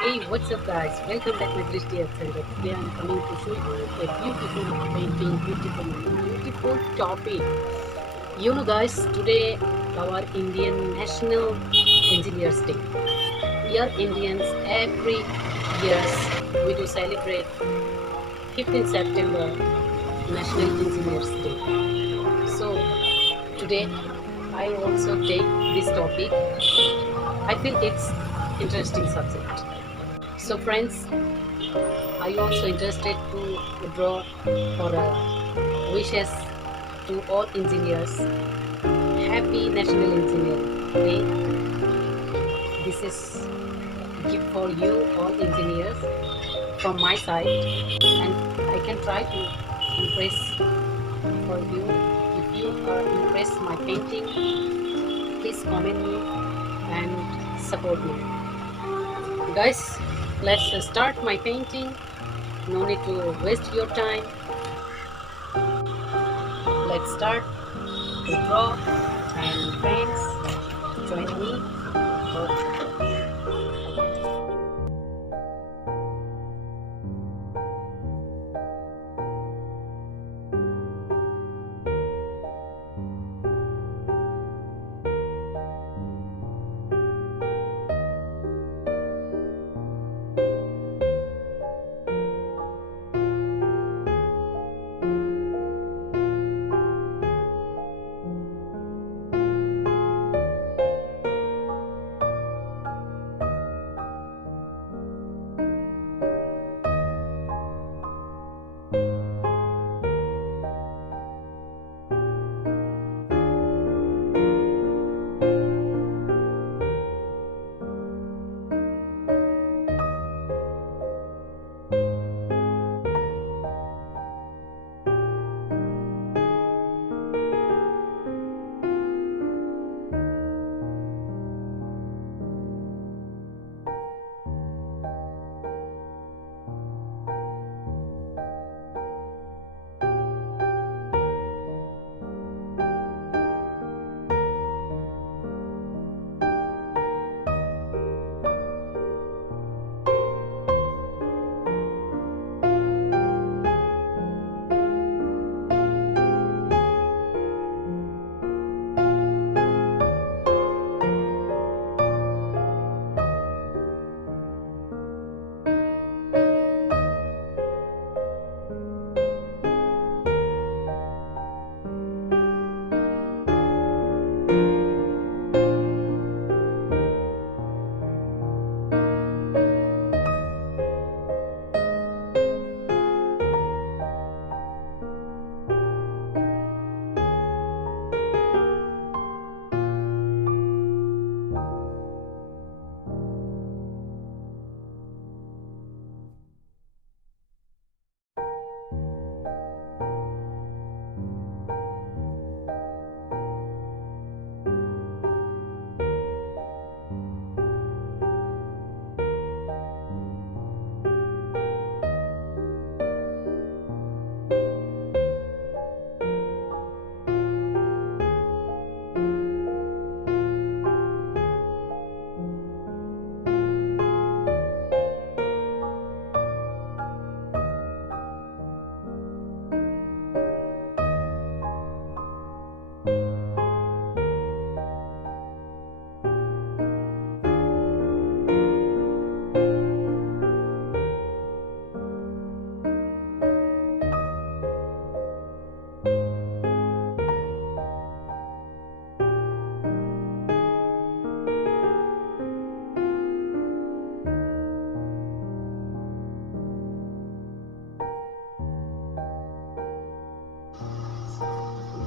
Hey, what's up, guys? Welcome back to Drishti outside. Today I'm coming to show you a beautiful painting, beautiful topic. Guys, today our Indian National Engineers Day. We are Indians. Every years we do celebrate 15th September National Engineers Day. So today I also take this topic. I feel it's interesting subject. So friends, are you also interested to draw or wishes to all engineers? Happy National Engineering Day. This is gift for you all engineers from my side, and I can try to impress for you. If you are impressed my painting, please comment me and support me. Guys, let's start my painting. No need to waste your time. Let's start to draw and friends join me for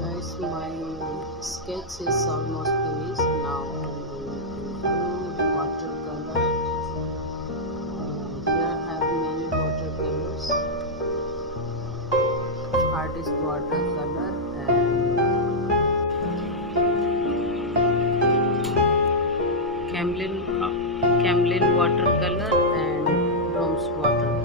guys, my sketch is almost finished. Now I'm going to do watercolor. Here I have many watercolors, artist watercolor and Camlin watercolor and Brom's watercolor.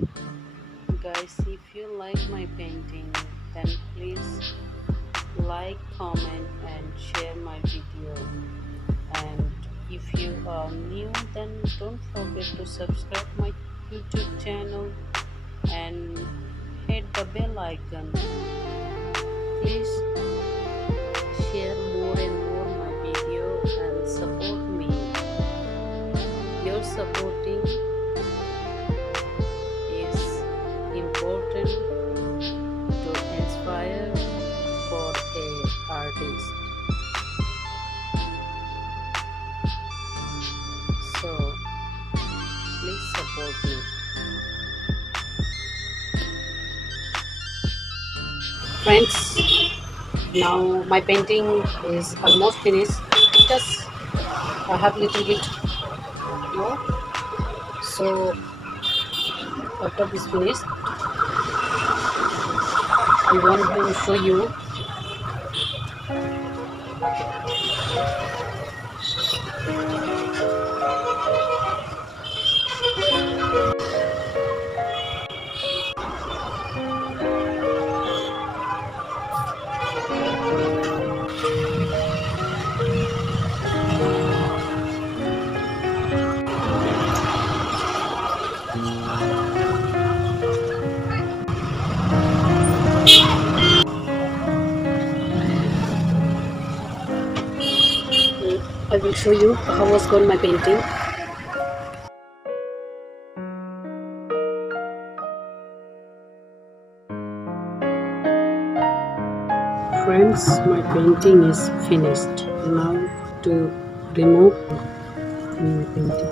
Guys, if you like my painting, then please like, comment and share my video. And if you are new, then don't forget to subscribe my YouTube channel and hit the bell icon. Please share more and more my video and support me. Your supporting is important to inspire for a artist. So please support me. Friends, now my painting is almost finished. Just I have little bit more. So after this finished, I want to show you. I will show you how was gone my painting. Friends, my painting is finished. Now to remove my painting.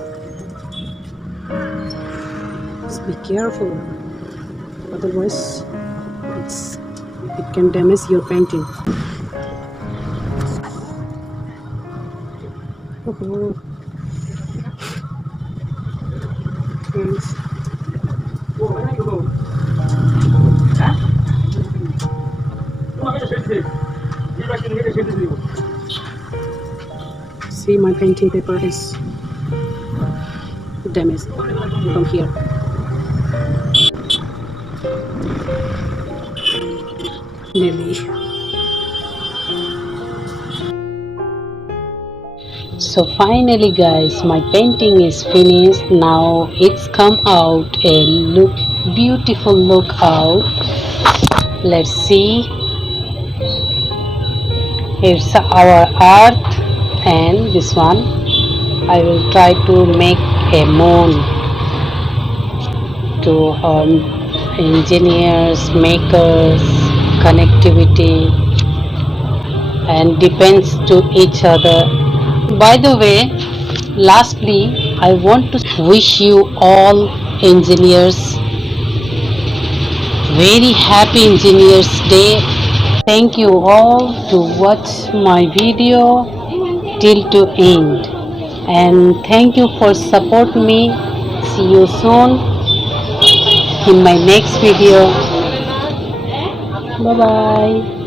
Just be careful, otherwise it can damage your painting. Oh, friends. See, my painting paper is damaged from here. Nearly. So finally guys, my painting is finished. Now it's come out a beautiful look out. Let's see. Here's our earth and this one. I will try to make a moon to engineers, makers, connectivity and depends to each other. By the way, lastly, I want to wish you all engineers very happy Engineers Day. Thank you all to watch my video till to end, and thank you for support me. See you soon in my next video. Bye bye.